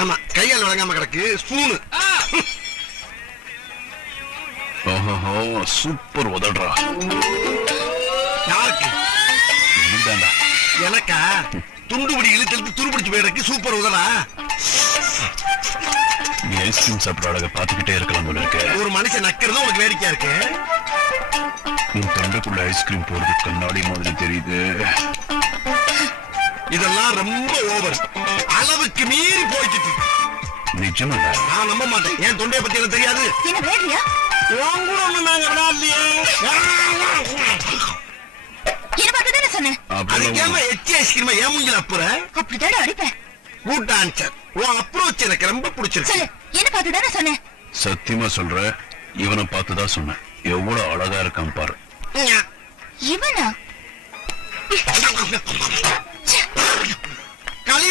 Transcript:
ஆமா, கையால் வழங்காம கிடக்கு ஸ்பூனு. சூப்பர் உதடுறா. யாருக்கு? எனக்கா? துண்டுபிடி இழுத்து துருபிடிச்சு போயிருக்கு. சூப்பர் உதடா. நீ ஐஸ்கிரீம் சாப்பிட்ற அழகை பார்த்துக்கிட்டே இருக்கலாம் போல இருக்கு. ஒரு மனுஷன் நக்கிறது உனக்கு வேடிக்கையா இருக்கு. உன் தொண்டைக்குள்ள ஐஸ்கிரீம் போறது கண்ணாடி மாதிரி தெரியுது. இதெல்லாம் ரொம்ப ஓவர், அளவுக்கு மீறி போயிட்டு. நிஜமா நான் நம்ப மாட்டேன். என் தொண்டைய பத்தி எனக்கு தெரியாது. என்ன விளையாடுறியா? நாங்க விளையாடலையே. என்ன பார்த்துதானே சொன்னேன். அதுக்கேம எச்சி ஐஸ்கிரீம் ஏன் மூஞ்சில அப்புற அப்படித்தானே அடிப்பேன். Good answer. உன் அப்ரோச் எனக்கு ரொம்ப பிடிச்சிருக்கு. சொல்லு, என்ன பார்த்துதானே சொன்னேன். சத்தியமா சொல்ற, இவனை பார்த்துதான் சொன்னேன். எவ்வளவு அழகா இருக்கான் பாரு. இவனா?